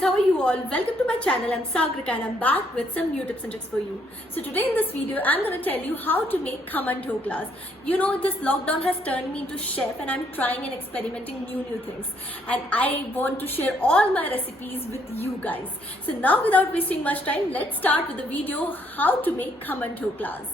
guys, how are you all? Welcome to my channel. I'm Sagrika and I'm back with some new tips and tricks for you. So today in this video, I'm going to tell you how to make khaman dhoklas. You know, this lockdown has turned me into chef and I'm trying and experimenting new things. And I want to share all my recipes with you guys. So now without wasting much time, let's start with the video how to make khaman dhoklas.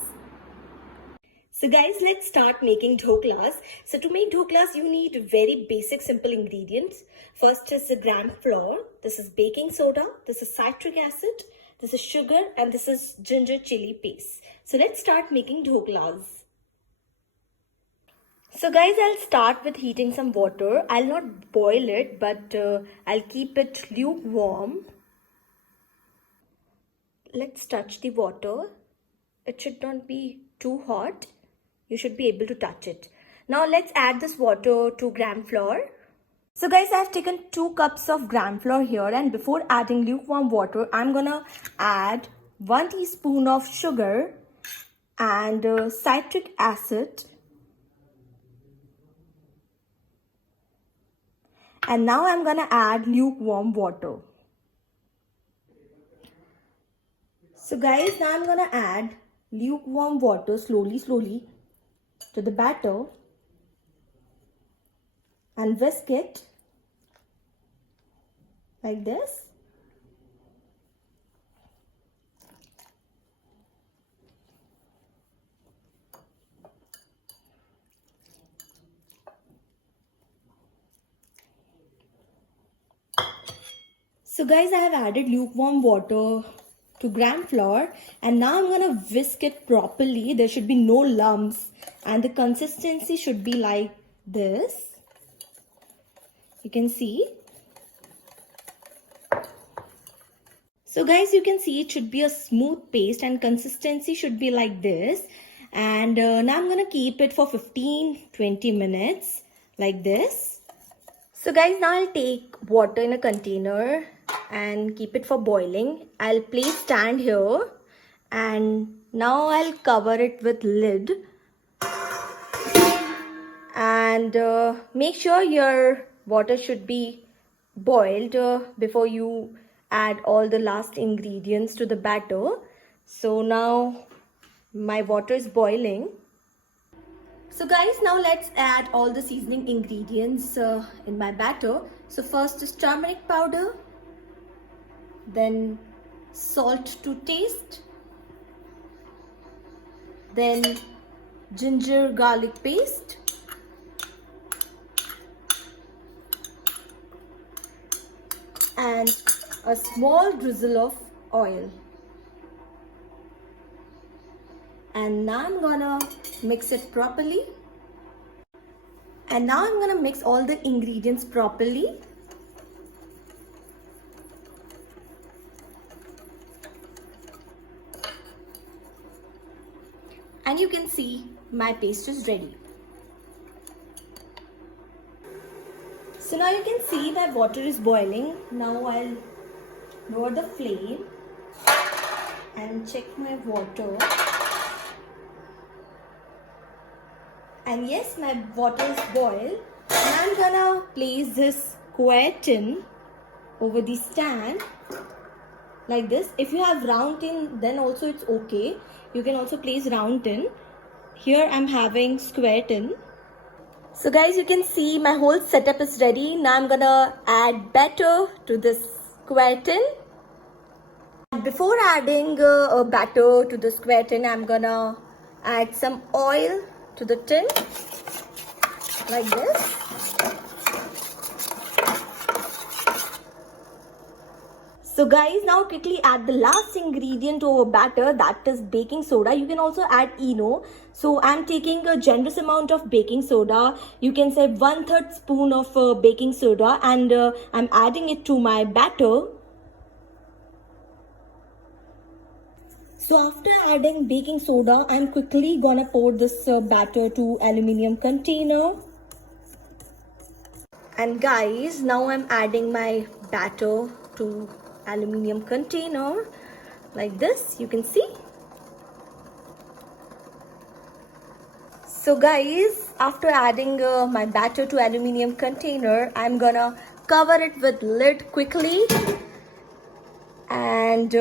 So guys, let's start making dhoklas. So to make dhoklas, you need very basic simple ingredients. First is the gram flour, this is baking soda, this is citric acid, this is sugar, and this is ginger chili paste. So let's start making dhoklas. So guys, I'll start with heating some water. I'll not boil it, but I'll keep it lukewarm. Let's touch the water. It should not be too hot. You should be able to touch it. Now let's add this water to gram flour. So guys, I've taken 2 cups of gram flour here, and before adding lukewarm water, I'm gonna add 1 teaspoon of sugar and citric acid. And now I'm gonna add lukewarm water. So guys, now I'm gonna add lukewarm water slowly to the batter and whisk it like this. So guys, I have added lukewarm water to gram flour and now I'm gonna whisk it properly. There should be no lumps and the consistency should be like this. You can see. So guys, you can see it should be a smooth paste and consistency should be like this. And now I'm gonna keep it for 15-20 minutes like this. So guys, now I'll take water in a container and keep it for boiling. I'll place stand here and now I'll cover it with lid. And make sure your water should be boiled before you add all the last ingredients to the batter. So now my water is boiling. So guys, now let's add all the seasoning ingredients in my batter. So first is turmeric powder, then salt to taste, then ginger garlic paste, and a small drizzle of oil. And now I'm gonna mix it properly. And now I'm gonna mix all the ingredients properly. And you can see my paste is ready. So now you can see that water is boiling. Now I'll lower the flame and check my water. And yes, my water is boiled. And I'm gonna place this square tin over the stand like this. If you have round tin, then also it's okay. You can also place round tin. Here I'm having square tin. So guys, you can see my whole setup is ready. Now I'm gonna add batter to this square tin. Before adding a batter to the square tin, I'm gonna add some oil to the tin like this. So guys, now quickly add the last ingredient to our batter, that is baking soda. You can also add ENO. So I'm taking a generous amount of baking soda. You can say 1/3 spoon of baking soda, and I'm adding it to my batter. So after adding baking soda, I'm quickly gonna pour this batter to aluminium container. And guys, now I'm adding my batter to aluminium container like this. You can see. So guys, after adding my batter to aluminium container, I'm gonna cover it with lid quickly and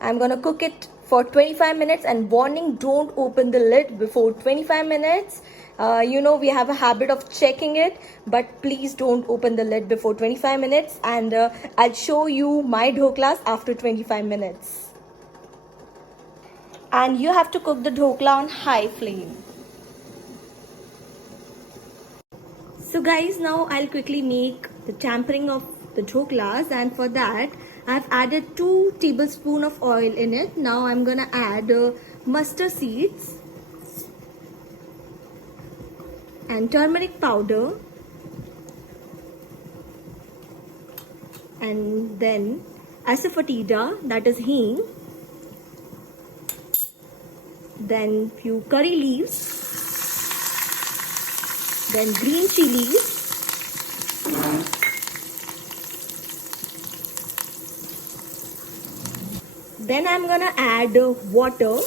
I'm gonna cook it for 25 minutes. And warning, don't open the lid before 25 minutes. You know, we have a habit of checking it, but please don't open the lid before 25 minutes. And I'll show you my dhoklas after 25 minutes. And you have to cook the dhokla on high flame. So guys, now I'll quickly make the tampering of the dhoklas, and for that I've added 2 tablespoons of oil in it. Now I'm gonna add mustard seeds and turmeric powder, and then asafoetida, that is hing, then few curry leaves, then green chilies, then I'm gonna add water.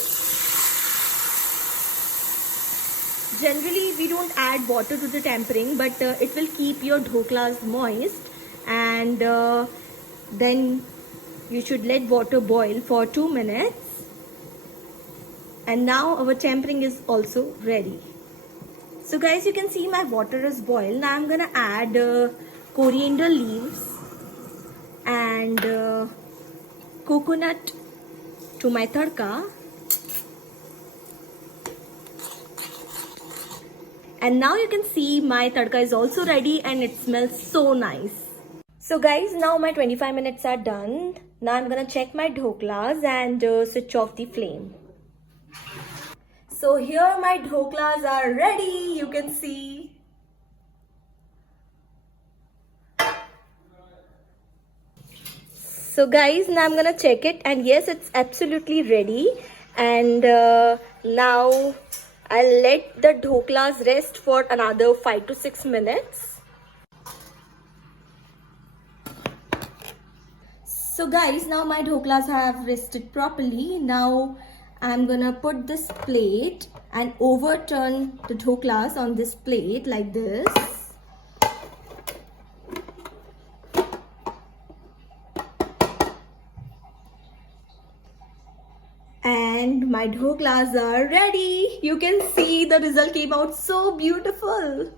Generally we don't add water to the tempering, but it will keep your dhoklas moist. And then you should let water boil for 2 minutes. And now our tempering is also ready. So guys, you can see my water is boiled. Now I'm gonna add coriander leaves and coconut to my tadka. And now you can see my tadka is also ready and it smells so nice. So guys, now my 25 minutes are done. Now I'm gonna check my dhoklas and switch off the flame. So here my dhoklas are ready, you can see. So guys, now I'm gonna check it, and yes, it's absolutely ready. And now I'll let the dhoklas rest for another 5 to 6 minutes. So guys, now my dhoklas have rested properly. Now I'm gonna put this plate and overturn the dhoklas on this plate like this. And my dhoklas are ready. You can see the result came out so beautiful.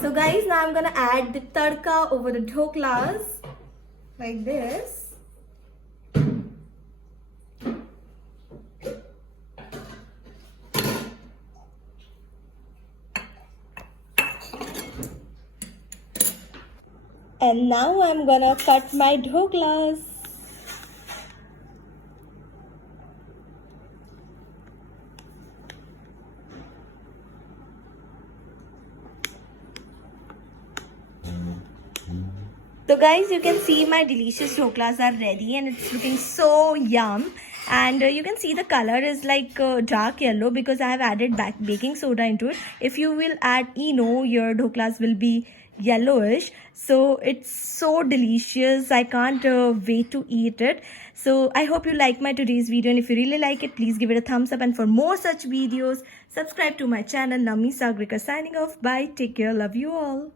So guys, now I'm gonna add the tadka over the dhoklas like this. And now I'm gonna cut my dhoklas. So guys, you can see my delicious dhoklas are ready and it's looking so yum. And you can see the color is like dark yellow because I have added baking soda into it. If you will add ENO, your dhoklas will be yellowish. So it's so delicious. I can't wait to eat it. So I hope you like my today's video, and if you really like it, please give it a thumbs up. And for more such videos, subscribe to my channel. Nami Sagrika signing off. Bye. Take care. Love you all.